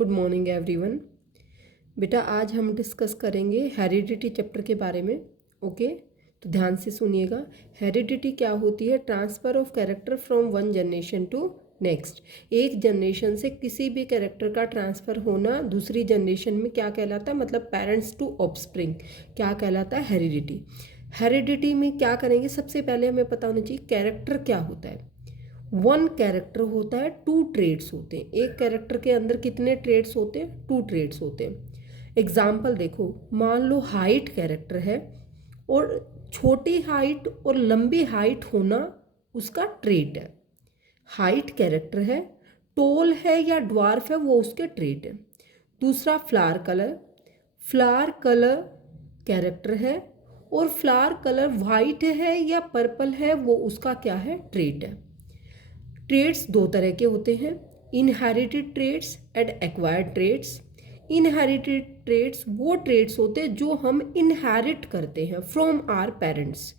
Good morning everyone. बेटा आज हम डिस्कस करेंगे हेरिडिटी चैप्टर के बारे में। ओके, तो ध्यान से सुनिएगा। हेरिडिटी क्या होती है? Transfer of character from one generation to next. एक जनरेशन से किसी भी कैरेक्टर का ट्रांसफ़र होना दूसरी जनरेशन में क्या कहलाता है? मतलब पेरेंट्स टू ऑफस्प्रिंग क्या कहलाता है? हेरिडिटी। हेरिडिटी में क्या करेंगे? सबसे पहले हमें पता होना चाहिए कैरेक्टर क्या होता है। वन कैरेक्टर होता है, टू ट्रेड्स होते हैं। एक कैरेक्टर के अंदर कितने ट्रेड्स होते हैं? टू ट्रेड्स होते हैं। एग्जाम्पल देखो, मान लो हाइट कैरेक्टर है और छोटी हाइट और लंबी हाइट होना उसका ट्रेट है। हाइट कैरेक्टर है, टोल है या ड्वार्फ है वो उसके ट्रेट है। दूसरा फ्लावर कलर कैरेक्टर है और फ्लावर कलर वाइट है या पर्पल है वो उसका क्या है? ट्रेट है। ट्रेड्स दो तरह के होते हैं, inherited traits and acquired traits. Inherited traits वो ट्रेड्स होते हैं जो हम इनहेरिट करते हैं फ्रॉम आवर पेरेंट्स,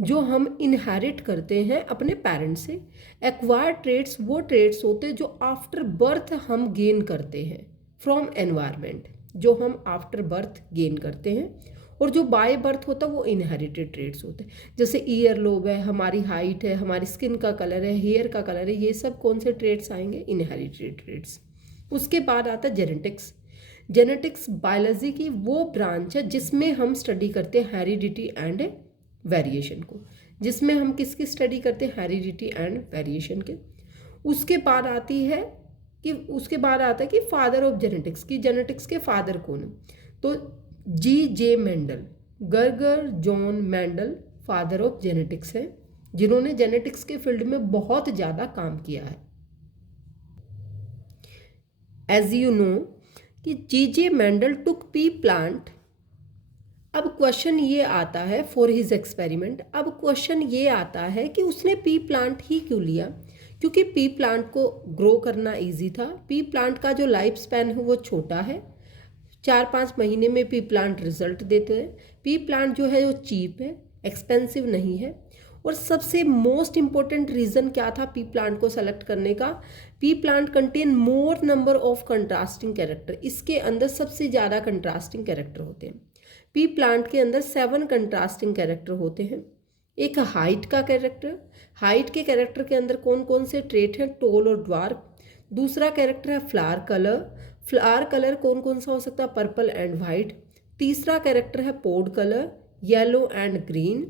जो हम इनहेरिट करते हैं अपने पेरेंट्स से। एक्वायर्ड ट्रेड्स वो ट्रेड्स होते हैं जो आफ्टर बर्थ हम गेन करते हैं फ्रॉम एनवायरनमेंट, जो हम आफ्टर बर्थ गेन करते हैं। और जो बाय बर्थ होता है वो इनहेरिटेड ट्रेड्स होते हैं। जैसे ईयर लोब है, हमारी हाइट है, हमारी स्किन का कलर है, हेयर का कलर है, ये सब कौन से ट्रेड्स आएंगे? Inherited traits. उसके बाद आता है जेनेटिक्स। जेनेटिक्स बायोलॉजी की वो ब्रांच है जिसमें हम स्टडी करते हैं हेरिडिटी एंड वेरिएशन को, जिसमें हम किसकी स्टडी करते हैं? हेरिडिटी एंड वेरिएशन के। उसके बाद आता है कि फादर ऑफ जेनेटिक्स, की जेनेटिक्स के फादर कौन है? तो G.J. Mendel, Gregor John Mendel father of genetics है, जिन्होंने जेनेटिक्स के फील्ड में बहुत ज़्यादा काम किया है। एज यू नो कि G.J. मेंडल टुक पी प्लांट। अब क्वेश्चन ये आता है फॉर हिज एक्सपेरिमेंट, अब क्वेश्चन ये आता है कि उसने पी प्लांट ही क्यों लिया? क्योंकि पी प्लांट को ग्रो करना इजी था। पी प्लांट का जो लाइफ स्पैन है वो छोटा है, 4-5 महीने में पी प्लांट रिजल्ट देते हैं। पी प्लांट जो है वो चीप है, एक्सपेंसिव नहीं है। और सबसे मोस्ट इम्पोर्टेंट रीज़न क्या था पी प्लांट को सेलेक्ट करने का? P plant contain more number of contrasting character. इसके अंदर सबसे ज़्यादा कंट्रास्टिंग कैरेक्टर होते हैं। पी प्लांट के अंदर 7 कंट्रास्टिंग कैरेक्टर होते हैं। एक हाइट का कैरेक्टर, हाइट के कैरेक्टर के अंदर कौन कौन से ट्रेट हैं? टोल और ड्वार्फ। दूसरा कैरेक्टर है फ्लावर कलर, फ्लावर कलर कौन कौन सा हो सकता है? Purple and white. तीसरा कैरेक्टर है pod colour, yellow and green.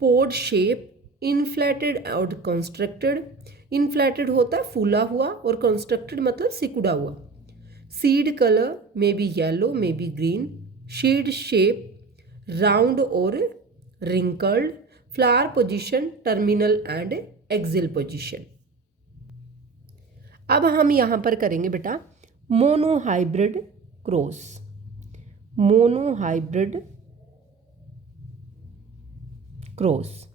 Pod shape, inflated और कंस्ट्रक्टेड। इन्फ्लेटेड होता है फूला हुआ और कंस्ट्रक्टेड मतलब सिकुड़ा हुआ। Seed colour may be yellow may be green. Seed shape round और wrinkled. Flower position terminal and axil position. अब हम यहाँ पर करेंगे बेटा मोनोहाइब्रिड क्रॉस। Monohybrid cross.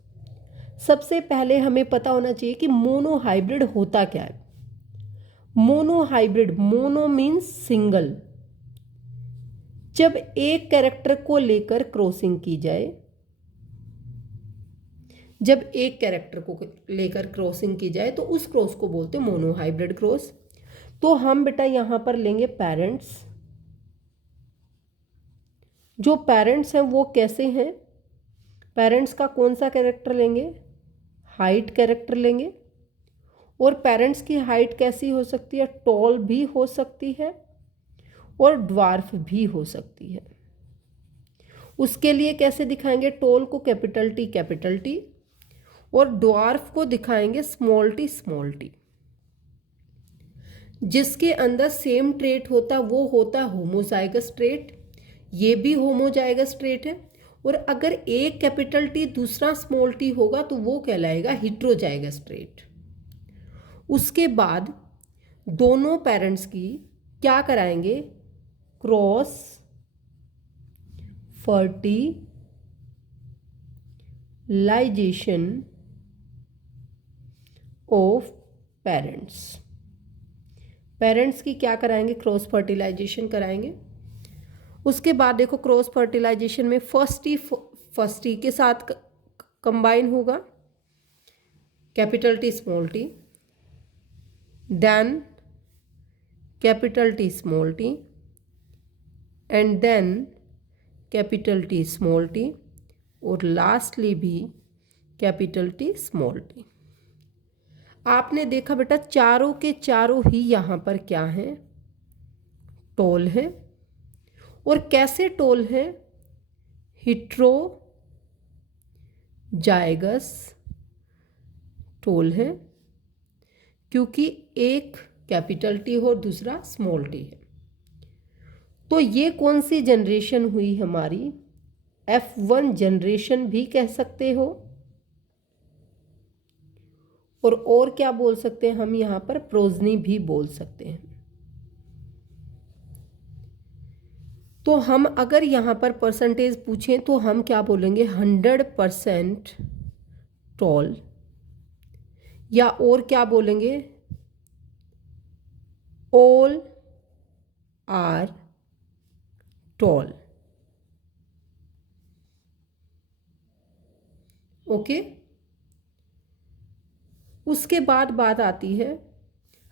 सबसे पहले हमें पता होना चाहिए कि मोनोहाइब्रिड होता क्या है। Monohybrid, mono means single. जब एक कैरेक्टर को लेकर क्रॉसिंग की जाए, जब एक कैरेक्टर को लेकर क्रॉसिंग की जाए तो उस क्रॉस को बोलते हैं मोनोहाइब्रिड क्रॉस। तो हम बेटा यहां पर लेंगे पेरेंट्स। जो पेरेंट्स हैं वो कैसे हैं? पेरेंट्स का कौन सा कैरेक्टर लेंगे? हाइट कैरेक्टर लेंगे। और पेरेंट्स की हाइट कैसी हो सकती है? टॉल भी हो सकती है और ड्वार्फ भी हो सकती है। उसके लिए कैसे दिखाएंगे? टॉल को कैपिटल टी और ड्वार्फ को दिखाएंगे स्मॉल टी। जिसके अंदर सेम ट्रेट होता वो होता होमोजाइगस ट्रेट। ये भी होमोजाइगस ट्रेट है। और अगर एक कैपिटल टी दूसरा स्मॉल टी होगा तो वो कहलाएगा हिट्रोजाइगस ट्रेट। उसके बाद दोनों पेरेंट्स की क्या कराएंगे? क्रॉस फर्टिलाइजेशन ऑफ पेरेंट्स की क्या कराएंगे? क्रॉस फर्टिलाइजेशन कराएंगे। उसके बाद देखो क्रॉस फर्टिलाइजेशन में फर्स्ट टी के साथ कंबाइन होगा, capital T small T. Then capital T small T, and then capital T small T, और लास्टली भी कैपिटल टी स्मॉल टी। आपने देखा बेटा चारों के चारों ही यहाँ पर क्या हैं, टोल है। और कैसे टोल है, हेटेरोजाइगस टोल है, क्योंकि एक कैपिटल टी और दूसरा स्मॉल टी है। तो ये कौन सी जनरेशन हुई हमारी, F1 जनरेशन भी कह सकते हो, और क्या बोल सकते हैं हम यहाँ पर, प्रोजनी भी बोल सकते हैं। तो हम अगर यहाँ पर परसेंटेज पूछें तो हम क्या बोलेंगे, 100% टॉल, या और क्या बोलेंगे, ऑल आर टॉल। ओके, उसके बाद बात आती है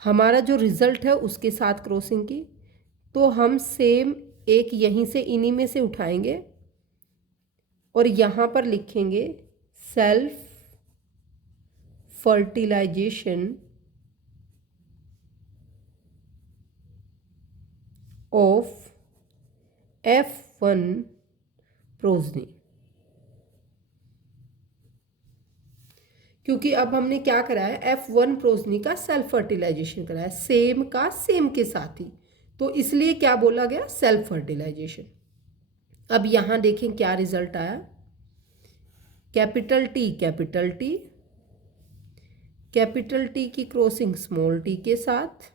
हमारा जो रिजल्ट है उसके साथ क्रॉसिंग की। तो हम सेम एक यहीं से इन्हीं में से उठाएंगे और यहाँ पर लिखेंगे self fertilization of F1 progeny. क्योंकि अब हमने क्या करा है, F1 प्रोजनी का सेल्फ फर्टिलाइजेशन करा है, सेम का सेम के साथ ही, तो इसलिए क्या बोला गया, सेल्फ फर्टिलाइजेशन। अब यहां देखें क्या रिजल्ट आया, capital T capital T, capital T की क्रॉसिंग स्मॉल टी के साथ,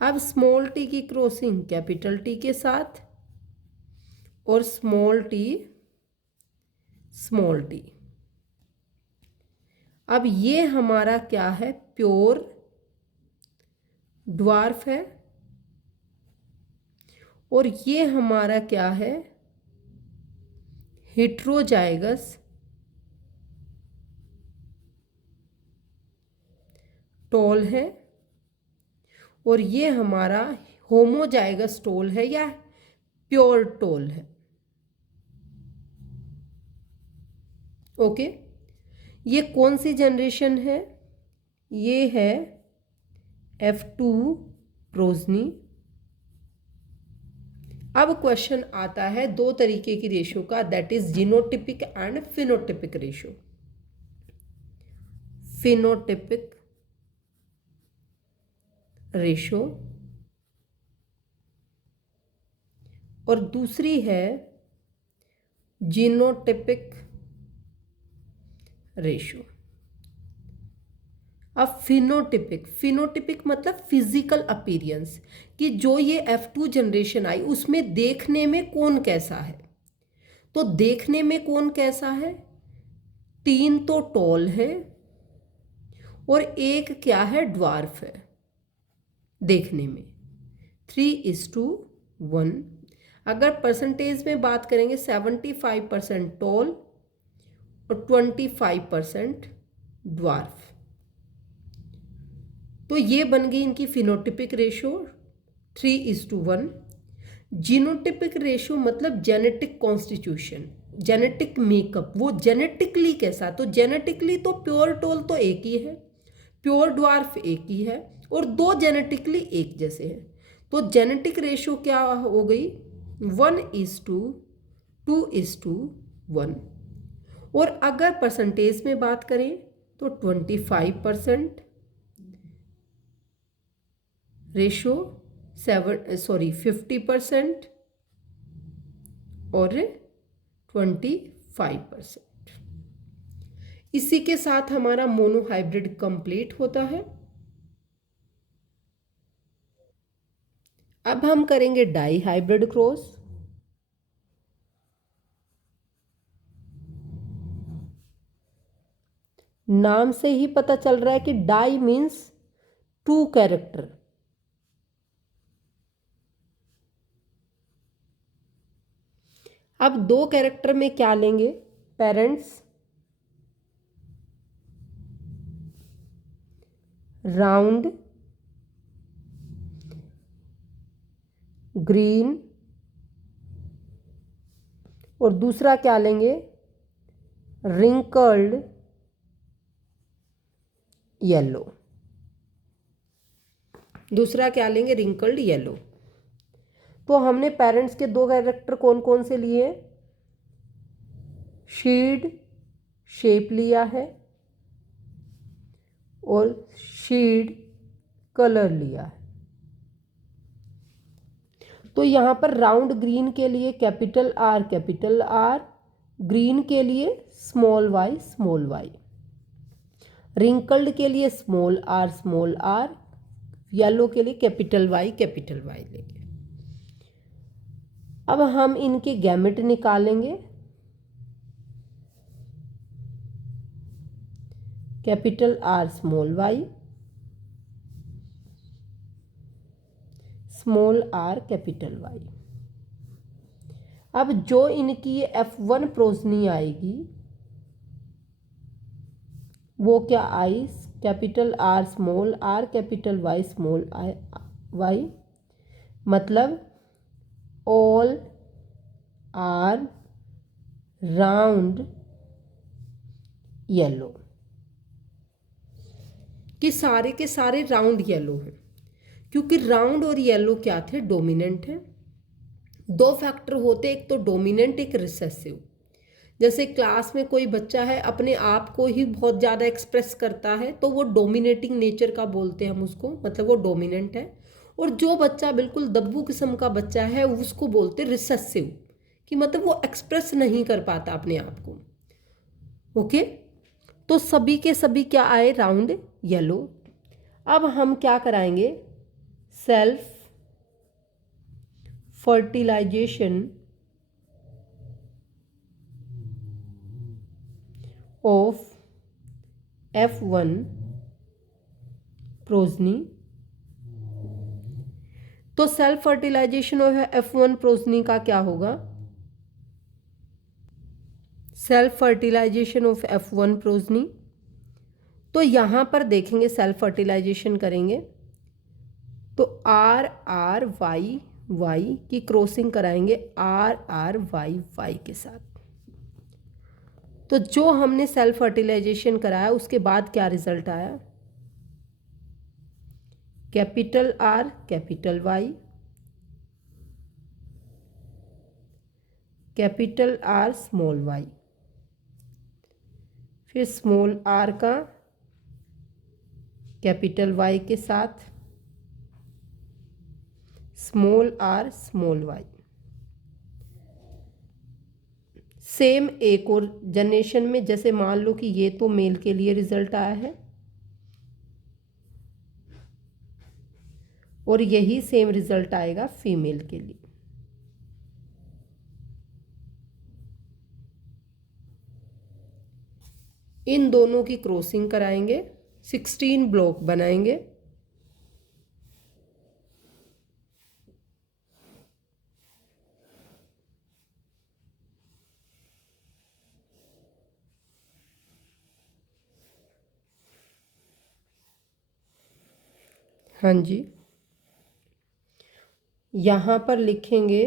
अब स्मॉल टी की क्रॉसिंग कैपिटल टी के साथ, और स्मॉल टी। अब ये हमारा क्या है, प्योर ड्वार्फ है, और ये हमारा क्या है, हेटेरोजाइगस टॉल है, और ये हमारा होमोजाइगस टॉल है या प्योर टॉल है। ओके, ये कौन सी जनरेशन है, ये है F2 प्रोजनी। अब क्वेश्चन आता है दो तरीके की रेशो का, that is genotypic and phenotypic ratio. Phenotypic ratio और दूसरी है जीनोटिपिक रेशो। अब फिनोटिपिक मतलब फिजिकल अपीयरेंस, कि जो ये F2 जनरेशन आई उसमें देखने में कौन कैसा है। तो देखने में कौन कैसा है, 3 तो टॉल है और एक क्या है, ड्वार्फ है देखने में, 3:1। अगर परसेंटेज में बात करेंगे 75% टॉल और 25% ड्वार्फ। तो ये बन गई इनकी फिनोटिपिक रेशो 3:1। जीनोटिपिक रेशो मतलब जेनेटिक कॉन्स्टिट्यूशन, जेनेटिक मेकअप, वो जेनेटिकली कैसा। तो जेनेटिकली तो प्योर टॉल तो एक ही है, प्योर ड्वार्फ एक ही है, और दो जेनेटिकली एक जैसे हैं। तो जेनेटिक रेशो क्या हो गई, 1:2:1। और अगर परसेंटेज में बात करें तो 25% रेशो, 50% और 25%। इसी के साथ हमारा मोनोहाइब्रिड कंप्लीट होता है। अब हम करेंगे डाई हाइब्रिड क्रॉस। नाम से ही पता चल रहा है कि डाई मीन्स 2 कैरेक्टर। अब 2 कैरेक्टर में क्या लेंगे, पेरेंट्स राउंड ग्रीन, और दूसरा क्या लेंगे, रिंकल्ड येलो। दूसरा क्या लेंगे, रिंकल्ड येलो। तो हमने पेरेंट्स के दो कैरेक्टर कौन कौन से लिए, शीड शेप लिया है और शीड कलर लिया है। तो यहां पर राउंड ग्रीन के लिए कैपिटल आर, ग्रीन के लिए स्मॉल वाई, रिंकल्ड के लिए स्मॉल आर, येलो के लिए कैपिटल वाई लेंगे। अब हम इनके गैमेट निकालेंगे, capital R small R capital Y. अब जो इनकी ये F1 प्रोजनी आएगी वो क्या आई, capital R capital Y small Y, मतलब ऑल आर राउंड येलो, कि सारे के सारे राउंड येलो हैं, क्योंकि राउंड और येलो क्या थे, डोमिनेंट है। दो फैक्टर होते, एक तो डोमिनेंट एक रिसेसिव। जैसे क्लास में कोई बच्चा है अपने आप को ही बहुत ज़्यादा एक्सप्रेस करता है तो वो डोमिनेटिंग नेचर का बोलते हैं हम उसको, मतलब वो डोमिनेंट है। और जो बच्चा बिल्कुल दब्बू किस्म का बच्चा है उसको बोलते रिसेसिव, कि मतलब वो एक्सप्रेस नहीं कर पाता अपने आप को। ओके, तो सभी के सभी क्या आए, राउंड येलो। अब हम क्या कराएंगे, self fertilization of F1 progeny. तो self fertilization of F1 progeny का क्या होगा, self fertilization of F1 progeny. तो यहां पर देखेंगे सेल्फ फर्टिलाइजेशन करेंगे तो आर वाई की क्रॉसिंग कराएंगे आर वाई के साथ। तो जो हमने सेल्फ फर्टिलाइजेशन कराया उसके बाद क्या रिजल्ट आया, capital R capital Y, capital R small Y, फिर स्मॉल आर का कैपिटल वाई के साथ small R small Y. Same एक और जनरेशन में, जैसे मान लो कि ये तो मेल के लिए रिजल्ट आया है और यही सेम रिजल्ट आएगा फीमेल के लिए। इन दोनों की क्रॉसिंग कराएंगे, 16 ब्लॉक बनाएंगे। हाँ जी, यहाँ पर लिखेंगे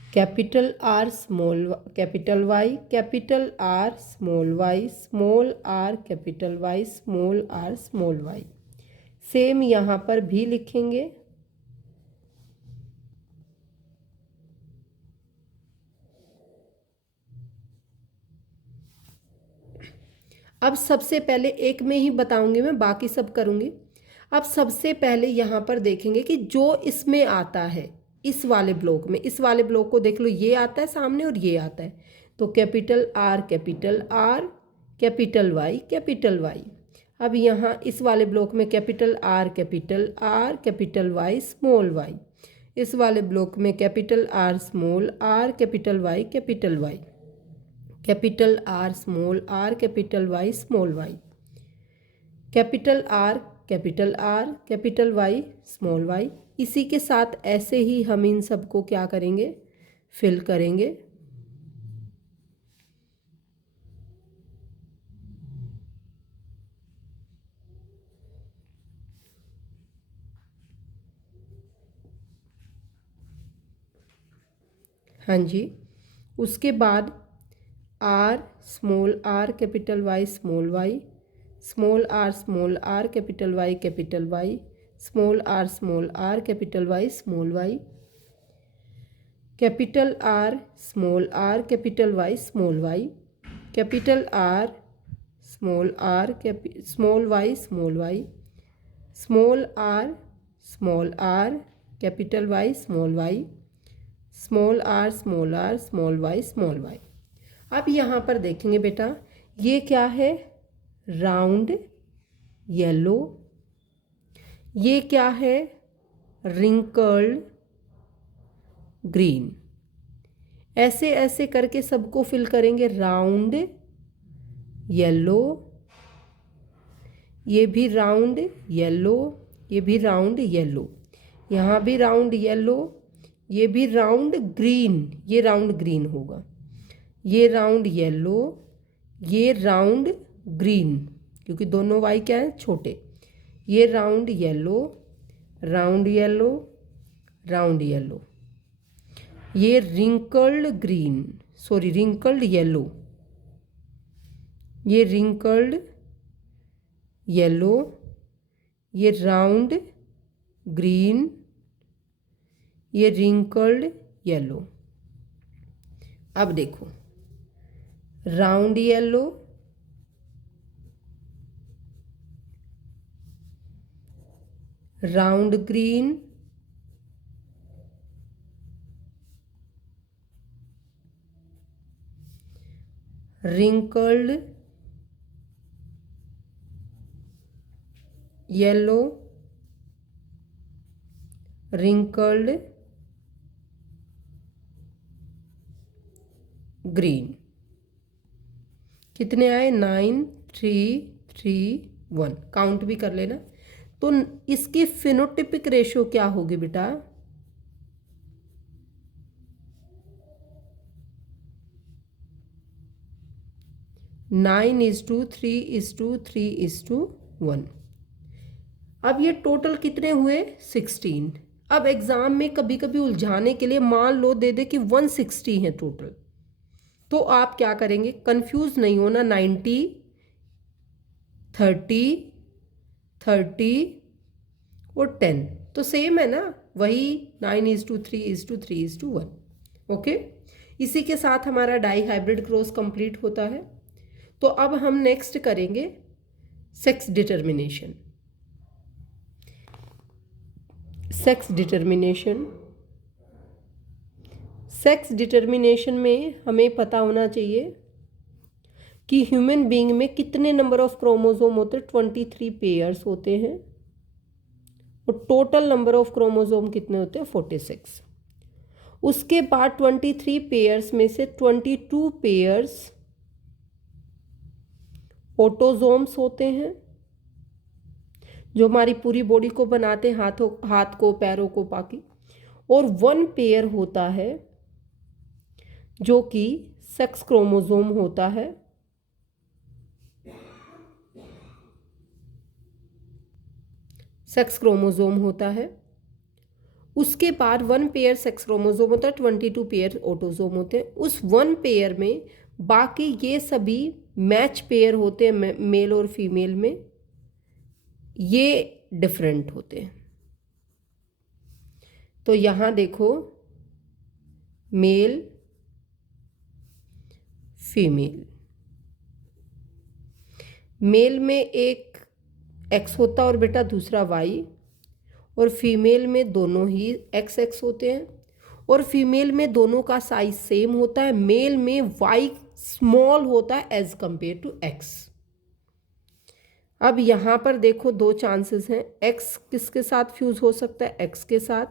capital R small capital Y, capital R small R capital Y, small R small Y. Same यहाँ पर भी लिखेंगे। अब सबसे पहले एक में ही बताऊंगी मैं, बाकी सब करूंगी। अब सबसे पहले यहाँ पर देखेंगे कि जो इसमें आता है इस वाले ब्लॉक में, इस वाले ब्लॉक को देख लो, ये आता है सामने और ये आता है। तो कैपिटल आर कैपिटल वाई। अब यहाँ इस वाले ब्लॉक में capital R capital Y small Y. इस वाले ब्लॉक में capital R small R capital Y capital R small R capital Y small Y, capital R capital Y small Y. इसी के साथ ऐसे ही हम इन सबको क्या करेंगे, फिल करेंगे। हाँ जी। उसके बाद R small R capital Y small Y, small R capital Y small R capital Y small Y, capital R capital Y small Y, capital R small Y small Y, small R capital Y small Y, small R small Y small Y. अब यहाँ पर देखेंगे बेटा, ये क्या है, round yellow, ये क्या है, रिंकल्ड ग्रीन। ऐसे ऐसे करके सबको फिल करेंगे, राउंड येलो, ये भी राउंड येलो, ये भी राउंड येलो, यहाँ भी राउंड येलो, ये भी राउंड ग्रीन, ये राउंड ग्रीन होगा, ये राउंड येलो, ये राउंड ग्रीन, क्योंकि दोनों वाई क्या है, छोटे, ये round yellow, round yellow, round yellow, ये wrinkled green, sorry wrinkled yellow, ये रिंकल्ड येलो, ये राउंड ग्रीन, ये रिंकल्ड येलो। अब देखो, round yellow, round green, wrinkled yellow, wrinkled green. कितने आए, 9 3 3 1, काउंट भी कर लेना। तो इसकी फिनोटिपिक रेशियो क्या होगी बेटा, 9:3:3:1। अब ये टोटल कितने हुए, 16। अब एग्जाम में कभी कभी उलझाने के लिए मान लो दे दे कि 160 है टोटल, तो आप क्या करेंगे, कंफ्यूज नहीं होना, 90 30 30 और 10 तो सेम है ना, वही 9:3:3:1। ओके, इसी के साथ हमारा डाई हाइब्रिड क्रॉस कंप्लीट होता है। तो अब हम नेक्स्ट करेंगे सेक्स डिटर्मिनेशन। सेक्स डिटर्मिनेशन में हमें पता होना चाहिए कि ह्यूमन बीइंग में कितने नंबर ऑफ क्रोमोसोम होते हैं, 23 पेयर्स होते हैं, और टोटल नंबर ऑफ क्रोमोसोम कितने होते हैं, 46। उसके बाद 23 पेयर्स में से 22 पेयर्स ऑटोजोम्स होते हैं, जो हमारी पूरी बॉडी को बनाते हैं, हाथ को, पैरों को, बाकी, और 1 पेयर होता है जो कि सेक्स क्रोमोसोम होता है। सेक्स क्रोमोसोम होता है। उसके बाद 1 पेयर सेक्स क्रोमोसोम होता है, 22 पेयर ऑटोजोम होते हैं। उस 1 पेयर में बाकी ये सभी मैच पेयर होते हैं, मेल और फीमेल में, ये डिफरेंट होते हैं। तो यहां देखो, मेल फीमेल, मेल में एक एक्स होता है और बेटा दूसरा वाई, और फीमेल में दोनों ही एक्स एक्स होते हैं, और फीमेल में दोनों का साइज सेम होता है। मेल में वाई स्मॉल होता है एज कंपेयर टू एक्स। अब यहां पर देखो 2 चांसेस हैं, एक्स किसके साथ फ्यूज हो सकता है, एक्स के साथ,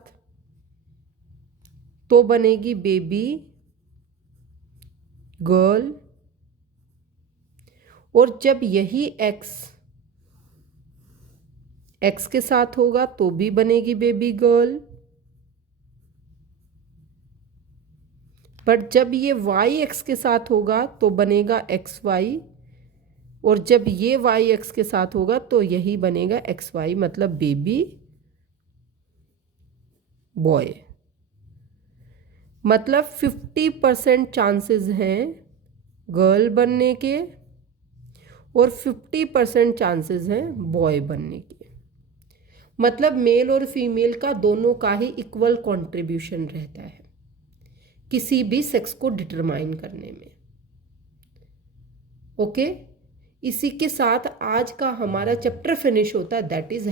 तो बनेगी बेबी गर्ल, और जब यही एक्स एक्स के साथ होगा तो भी बनेगी बेबी गर्ल, बट जब ये वाई एक्स के साथ होगा तो बनेगा एक्स वाई, और जब ये वाई एक्स के साथ होगा तो यही बनेगा एक्स वाई, मतलब बेबी बॉय। मतलब 50% चांसेस हैं गर्ल बनने के और 50% चांसेस हैं बॉय बनने के। मतलब मेल और फीमेल का दोनों का ही इक्वल कंट्रीब्यूशन रहता है किसी भी सेक्स को डिटरमाइन करने में। ओके, इसी के साथ आज का हमारा चैप्टर फिनिश होता है, that is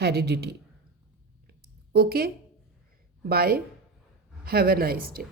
heredity. Okay, bye, have a nice day.